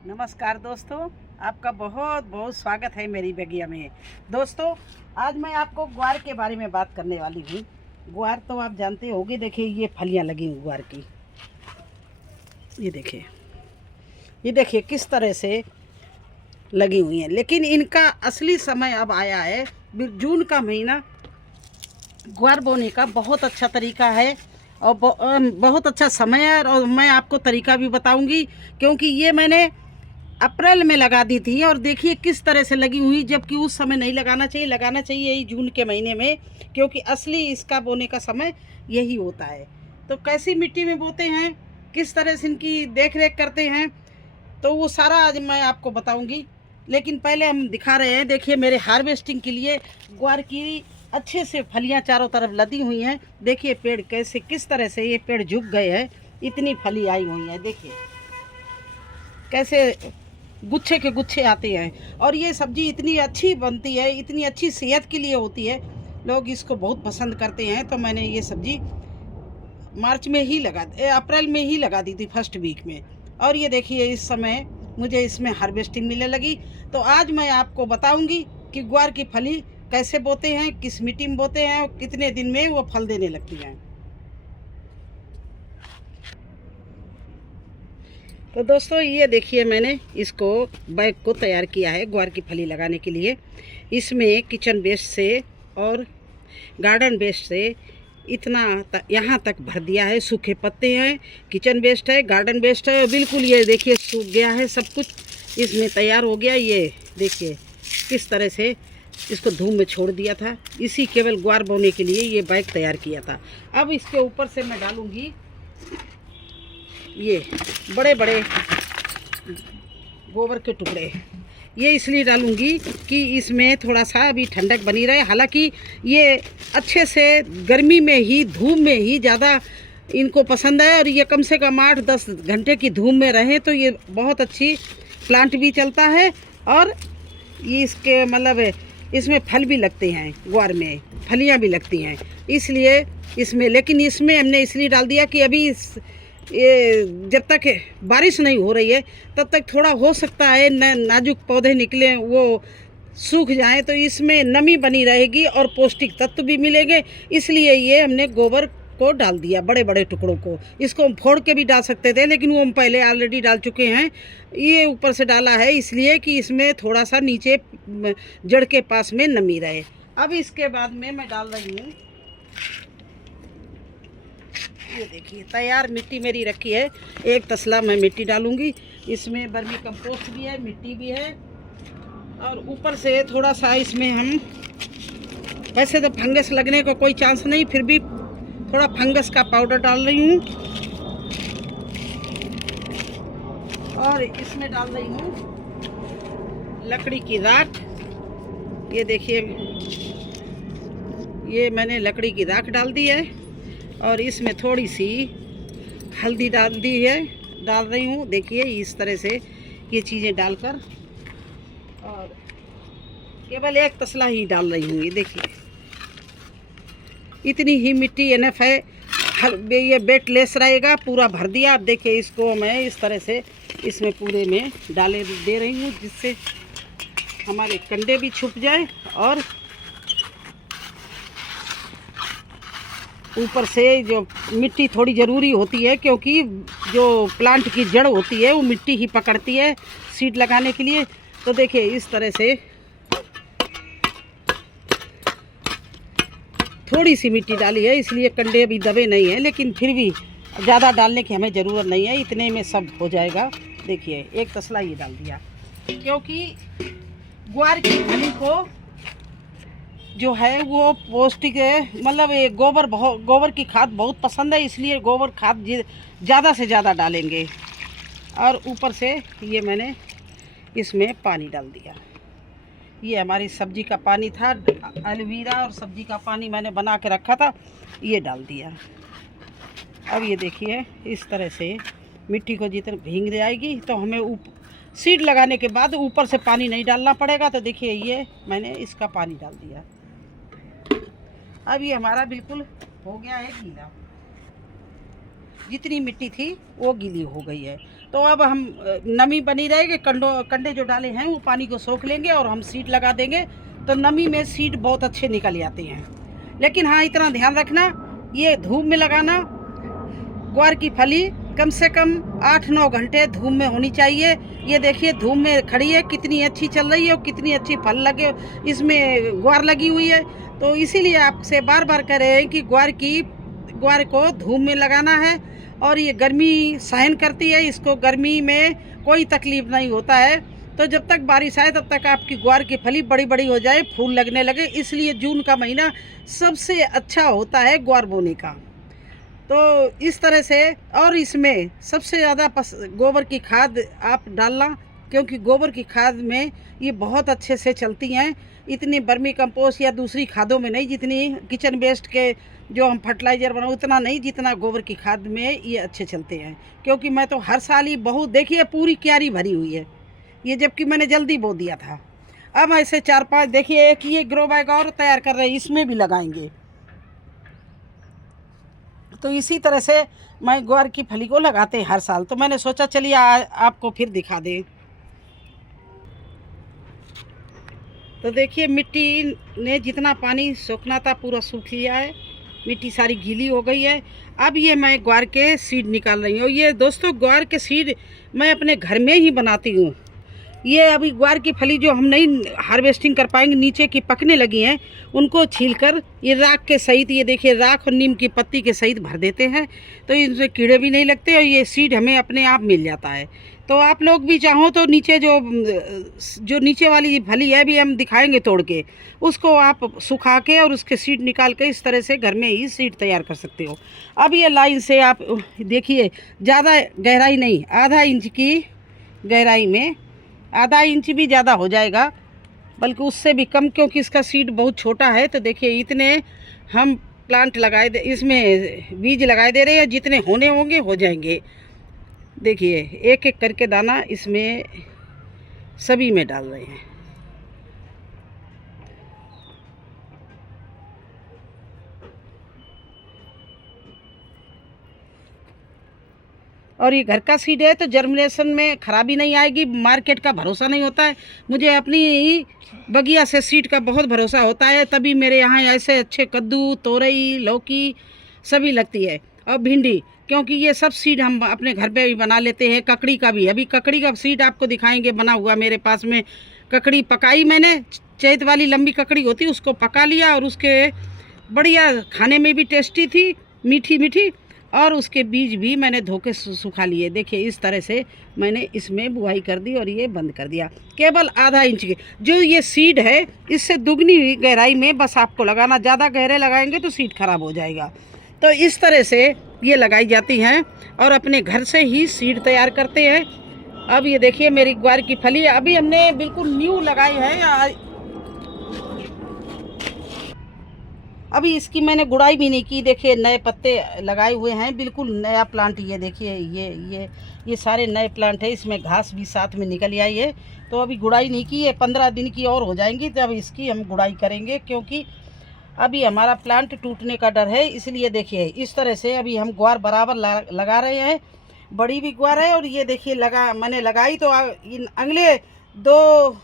नमस्कार दोस्तों, आपका बहुत बहुत स्वागत है मेरी बगिया में। दोस्तों, आज मैं आपको ग्वार के बारे में बात करने वाली हूँ। ग्वार तो आप जानते होंगे। देखिए, ये फलियाँ लगी हुई ग्वार की। ये देखिए किस तरह से लगी हुई हैं। लेकिन इनका असली समय अब आया है। जून का महीना ग्वार बोने का बहुत अच्छा तरीका है और बहुत अच्छा समय है। और मैं आपको तरीका भी बताऊंगी, क्योंकि ये मैंने अप्रैल में लगा दी थी और देखिए किस तरह से लगी हुई, जबकि उस समय नहीं लगाना चाहिए। लगाना चाहिए यही जून के महीने में, क्योंकि असली इसका बोने का समय यही होता है। तो कैसी मिट्टी में बोते हैं, किस तरह से इनकी देख रेख करते हैं, तो वो सारा आज मैं आपको बताऊंगी। लेकिन पहले हम दिखा रहे हैं। देखिए, मेरे हार्वेस्टिंग के लिए ग्वार की अच्छे से फलियां चारों तरफ लदी हुई हैं। देखिए पेड़ कैसे, किस तरह से ये पेड़ झुक गए हैं, इतनी फली आई हुई हैं। देखिए कैसे गुच्छे के गुच्छे आते हैं। और ये सब्जी इतनी अच्छी बनती है, इतनी अच्छी सेहत के लिए होती है, लोग इसको बहुत पसंद करते हैं। तो मैंने ये सब्जी मार्च में ही अप्रैल में ही लगा दी थी, फर्स्ट वीक में। और ये देखिए इस समय मुझे इसमें हार्वेस्टिंग मिलने लगी। तो आज मैं आपको बताऊंगी कि ग्वार की फली कैसे बोते हैं, किस मिट्टी में बोते हैं और कितने दिन में वो फल देने लगती हैं। तो दोस्तों, ये देखिए मैंने इसको बैग को तैयार किया है ग्वार की फली लगाने के लिए। इसमें किचन वेस्ट से और गार्डन वेस्ट से इतना यहाँ तक भर दिया है। सूखे पत्ते हैं, किचन वेस्ट है, गार्डन वेस्ट है। बिल्कुल ये देखिए सूख गया है, सब कुछ इसमें तैयार हो गया। ये देखिए किस तरह से इसको धूप में छोड़ दिया था, इसी केवल ग्वार बोने के लिए ये बैग तैयार किया था। अब इसके ऊपर से मैं डालूँगी ये बड़े बड़े गोबर के टुकड़े। ये इसलिए डालूंगी कि इसमें थोड़ा सा अभी ठंडक बनी रहे। हालांकि ये अच्छे से गर्मी में ही, धूप में ही ज़्यादा इनको पसंद है। और ये कम से कम 8-10 घंटे की धूप में रहे तो ये बहुत अच्छी प्लांट भी चलता है। और ये इसके मतलब इसमें फल भी लगते हैं, ग्वार में फलियां भी लगती हैं, इसलिए इसमें। लेकिन इसमें हमने इसलिए डाल दिया कि अभी ये जब तक बारिश नहीं हो रही है तब तक थोड़ा हो सकता है नाजुक पौधे निकले, वो सूख जाएं, तो इसमें नमी बनी रहेगी और पौष्टिक तत्व भी मिलेंगे। इसलिए ये हमने गोबर को डाल दिया, बड़े बड़े टुकड़ों को। इसको हम फोड़ के भी डाल सकते थे, लेकिन वो हम पहले ऑलरेडी डाल चुके हैं। ये ऊपर से डाला है इसलिए कि इसमें थोड़ा सा नीचे जड़ के पास में नमी रहे। अब इसके बाद में मैं डाल रही हूँ, ये देखिए तैयार मिट्टी मेरी रखी है। एक तसला मैं मिट्टी डालूंगी। इसमें वर्मी कंपोस्ट भी है, मिट्टी भी है। और ऊपर से थोड़ा सा इसमें हम, वैसे तो फंगस लगने का कोई चांस नहीं, फिर भी थोड़ा फंगस का पाउडर डाल रही हूँ। और इसमें डाल रही हूँ लकड़ी की राख। ये देखिए ये मैंने लकड़ी की राख डाल दी है। और इसमें थोड़ी सी हल्दी डाल रही हूँ। देखिए इस तरह से ये चीज़ें डालकर, और केवल एक तसला ही डाल रही हूँ। ये देखिए इतनी ही मिट्टी एनफ है, ये वेटलेस रहेगा। पूरा भर दिया। अब देखिए इसको मैं इस तरह से इसमें पूरे में दे रही हूँ, जिससे हमारे कंडे भी छुप जाए और ऊपर से जो मिट्टी थोड़ी ज़रूरी होती है, क्योंकि जो प्लांट की जड़ होती है वो मिट्टी ही पकड़ती है सीड लगाने के लिए। तो देखिए इस तरह से थोड़ी सी मिट्टी डाली है, इसलिए कंडे अभी दबे नहीं हैं, लेकिन फिर भी ज़्यादा डालने की हमें ज़रूरत नहीं है, इतने में सब हो जाएगा। देखिए एक तसला ये डाल दिया, क्योंकि ग्वार की फली को जो है वो पौष्टिक है। मतलब ये गोबर की खाद बहुत पसंद है, इसलिए गोबर खाद ज़्यादा से ज़्यादा डालेंगे। और ऊपर से ये मैंने इसमें पानी डाल दिया। ये हमारी सब्जी का पानी था, एलोवेरा और सब्जी का पानी मैंने बना के रखा था, ये डाल दिया। अब ये देखिए इस तरह से मिट्टी को जितना भींग जाएगी तो हमें सीड लगाने के बाद ऊपर से पानी नहीं डालना पड़ेगा। तो देखिए ये मैंने इसका पानी डाल दिया। अब ये हमारा बिल्कुल हो गया है गीला। जितनी मिट्टी थी वो गीली हो गई है। तो अब हम नमी बनी रहेगी, कंडे जो डाले हैं वो पानी को सोख लेंगे और हम सीड लगा देंगे, तो नमी में सीड बहुत अच्छे निकल जाते हैं। लेकिन हाँ, इतना ध्यान रखना, ये धूप में लगाना। ग्वार की फली कम से कम 8-9 घंटे धूप में होनी चाहिए। ये देखिए धूप में खड़ी है, कितनी अच्छी चल रही है और कितनी अच्छी फल लगे इसमें ग्वार लगी हुई है। तो इसीलिए आपसे बार बार कह रहे हैं कि ग्वार को धूप में लगाना है। और ये गर्मी सहन करती है, इसको गर्मी में कोई तकलीफ नहीं होता है। तो जब तक बारिश आए तब तक आपकी ग्वार की फली बड़ी बड़ी हो जाए, फूल लगने लगे। इसलिए जून का महीना सबसे अच्छा होता है ग्वार बोने का। तो इस तरह से, और इसमें सबसे ज़्यादा गोबर की खाद आप डालना, क्योंकि गोबर की खाद में ये बहुत अच्छे से चलती हैं। इतनी वर्मी कंपोस्ट या दूसरी खादों में नहीं, जितनी किचन वेस्ट के जो हम फर्टिलाइज़र बनाओ उतना नहीं, जितना गोबर की खाद में ये अच्छे चलते हैं। क्योंकि मैं तो हर साल ही बहुत, देखिए पूरी क्यारी भरी हुई है ये, जबकि मैंने जल्दी बो दिया था। अब ऐसे 4-5, देखिए एक ये ग्रो बैग और तैयार कर रहे हैं, इसमें भी लगाएंगे। तो इसी तरह से मैं ग्वार की फली को लगाते हैं हर साल। तो मैंने सोचा चलिए आपको फिर दिखा दें। तो देखिए मिट्टी ने जितना पानी सोखना था पूरा सूख लिया है, मिट्टी सारी गीली हो गई है। अब ये मैं ग्वार के सीड निकाल रही हूँ। ये दोस्तों ग्वार के सीड मैं अपने घर में ही बनाती हूँ। ये अभी ग्वार की फली जो हम नहीं हार्वेस्टिंग कर पाएंगे, नीचे की पकने लगी हैं, उनको छीलकर ये राख के सहित, ये देखिए राख और नीम की पत्ती के सहित भर देते हैं। तो इनसे कीड़े भी नहीं लगते और ये सीड हमें अपने आप मिल जाता है। तो आप लोग भी चाहो तो नीचे जो नीचे वाली फली है भी हम दिखाएंगे तोड़ के, उसको आप सुखा के और उसके सीड निकाल के इस तरह से घर में ही सीड तैयार कर सकते हो। अब ये लाइन से आप देखिए, ज़्यादा गहराई नहीं, आधा इंच की गहराई में, आधा इंच भी ज़्यादा हो जाएगा, बल्कि उससे भी कम, क्योंकि इसका सीड बहुत छोटा है। तो देखिए इतने हम प्लांट लगाए दे, इसमें बीज लगाए दे रहे हैं, जितने होने होंगे हो जाएंगे। देखिए एक एक करके दाना इसमें सभी में डाल रहे हैं। और ये घर का सीड है तो जर्मिनेशन में खराबी नहीं आएगी। मार्केट का भरोसा नहीं होता है, मुझे अपनी ही बगिया से सीड का बहुत भरोसा होता है। तभी मेरे यहाँ ऐसे अच्छे कद्दू, तोरई, लौकी सभी लगती है, और भिंडी, क्योंकि ये सब सीड हम अपने घर पे भी बना लेते हैं। ककड़ी का भी, अभी ककड़ी का सीड आपको दिखाएंगे बना हुआ मेरे पास में। ककड़ी पकाई मैंने, चैत वाली लंबी ककड़ी होती है उसको पका लिया, और उसके बढ़िया खाने में भी टेस्टी थी, मीठी मीठी, और उसके बीज भी मैंने धो के सुखा लिए। देखिए इस तरह से मैंने इसमें बुआई कर दी और ये बंद कर दिया। केवल आधा इंच के जो ये सीड है, इससे दुगनी गहराई में बस आपको लगाना। ज़्यादा गहरे लगाएंगे तो सीड खराब हो जाएगा। तो इस तरह से ये लगाई जाती हैं और अपने घर से ही सीड तैयार करते हैं। अब ये देखिए मेरी ग्वार की फली अभी हमने बिल्कुल न्यू लगाई है। अभी इसकी मैंने गुड़ाई भी नहीं की। देखिए नए पत्ते लगाए हुए हैं, बिल्कुल नया प्लांट। ये देखिए ये सारे नए प्लांट है, इसमें घास भी साथ में निकल आई है। तो अभी गुड़ाई नहीं की है, 15 दिन की और हो जाएंगी तब इसकी हम गुड़ाई करेंगे, क्योंकि अभी हमारा प्लांट टूटने का डर है। इसलिए देखिए इस तरह से अभी हम ग्वार बराबर लगा रहे हैं। बड़ी भी ग्वार है, और ये देखिए मैंने लगाई। तो इन अगले 2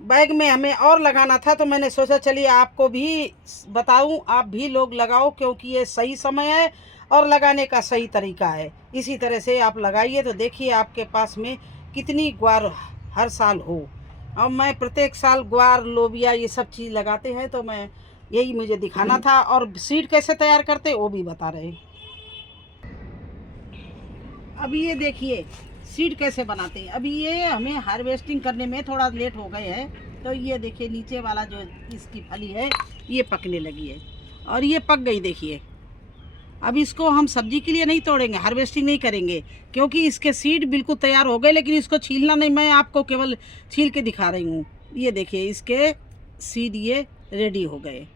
बैग में हमें और लगाना था, तो मैंने सोचा चलिए आपको भी बताऊं, आप भी लोग लगाओ, क्योंकि ये सही समय है और लगाने का सही तरीका है। इसी तरह से आप लगाइए तो देखिए आपके पास में कितनी ग्वार हर साल हो। और मैं प्रत्येक साल ग्वार, लोबिया ये सब चीज़ लगाते हैं, तो मैं यही मुझे दिखाना था। और सीड कैसे तैयार करते वो भी बता रहे हैं। अभी ये देखिए सीड कैसे बनाते हैं। अभी ये हमें हार्वेस्टिंग करने में थोड़ा लेट हो गए हैं। तो ये देखिए नीचे वाला जो इसकी फली है ये पकने लगी है, और ये पक गई। देखिए अब इसको हम सब्जी के लिए नहीं तोड़ेंगे, हार्वेस्टिंग नहीं करेंगे, क्योंकि इसके सीड बिल्कुल तैयार हो गए। लेकिन इसको छीलना नहीं, मैं आपको केवल छील के दिखा रही हूँ। ये देखिए इसके सीड ये रेडी हो गए।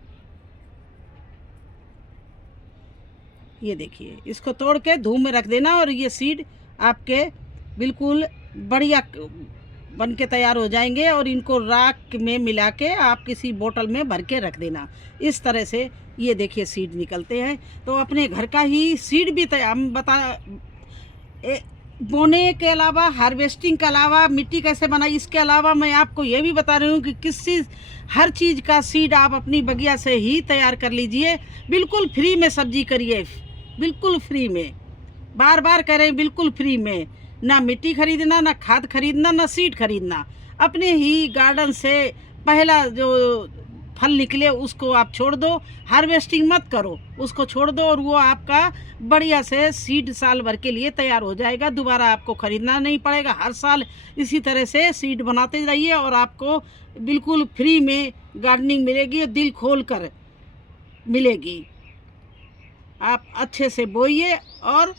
ये देखिए इसको तोड़ के धूप में रख देना, और ये सीड आपके बिल्कुल बढ़िया बन के तैयार हो जाएंगे। और इनको राख में मिला के आप किसी बोतल में भर के रख देना। इस तरह से ये देखिए सीड निकलते हैं। तो अपने घर का ही सीड भी तैयार, हम बोने के अलावा, हार्वेस्टिंग के अलावा, मिट्टी कैसे बनाई, इसके अलावा मैं आपको ये भी बता रही हूँ कि हर चीज़ का सीड आप अपनी बगिया से ही तैयार कर लीजिए। बिल्कुल फ्री में सब्जी करिए, बिल्कुल फ्री में, बार बार करें, बिल्कुल फ्री में। ना मिट्टी खरीदना, ना खाद खरीदना, ना सीड खरीदना। अपने ही गार्डन से पहला जो फल निकले उसको आप छोड़ दो, हार्वेस्टिंग मत करो, उसको छोड़ दो और वो आपका बढ़िया से सीड साल भर के लिए तैयार हो जाएगा। दोबारा आपको ख़रीदना नहीं पड़ेगा। हर साल इसी तरह से सीड बनाते जाइए और आपको बिल्कुल फ्री में गार्डनिंग मिलेगी, दिल खोल कर मिलेगी। आप अच्छे से बोइए और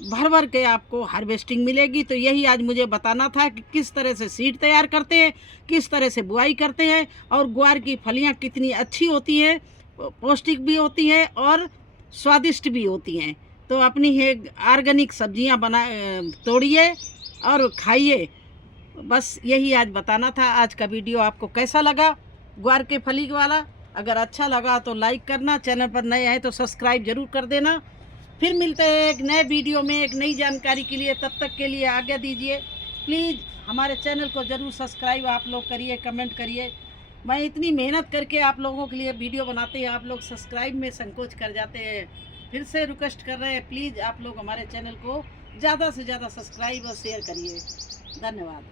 भर भर के आपको हार्वेस्टिंग मिलेगी। तो यही आज मुझे बताना था कि किस तरह से सीड तैयार करते हैं, किस तरह से बुआई करते हैं और ग्वार की फलियां कितनी अच्छी होती हैं, पौष्टिक भी होती हैं और स्वादिष्ट भी होती हैं। तो अपनी है ऑर्गेनिक सब्जियां तोड़िए और खाइए। बस यही आज बताना था। आज का वीडियो आपको कैसा लगा, ग्वार के फली वाला? अगर अच्छा लगा तो लाइक करना, चैनल पर नए आए तो सब्सक्राइब जरूर कर देना। फिर मिलते हैं एक नए वीडियो में एक नई जानकारी के लिए। तब तक के लिए आज्ञा दीजिए। प्लीज़ हमारे चैनल को ज़रूर सब्सक्राइब आप लोग करिए, कमेंट करिए। मैं इतनी मेहनत करके आप लोगों के लिए वीडियो बनाते हैं, आप लोग सब्सक्राइब में संकोच कर जाते हैं। फिर से रिक्वेस्ट कर रहे हैं, प्लीज़ आप लोग हमारे चैनल को ज़्यादा से ज़्यादा सब्सक्राइब और शेयर करिए। धन्यवाद।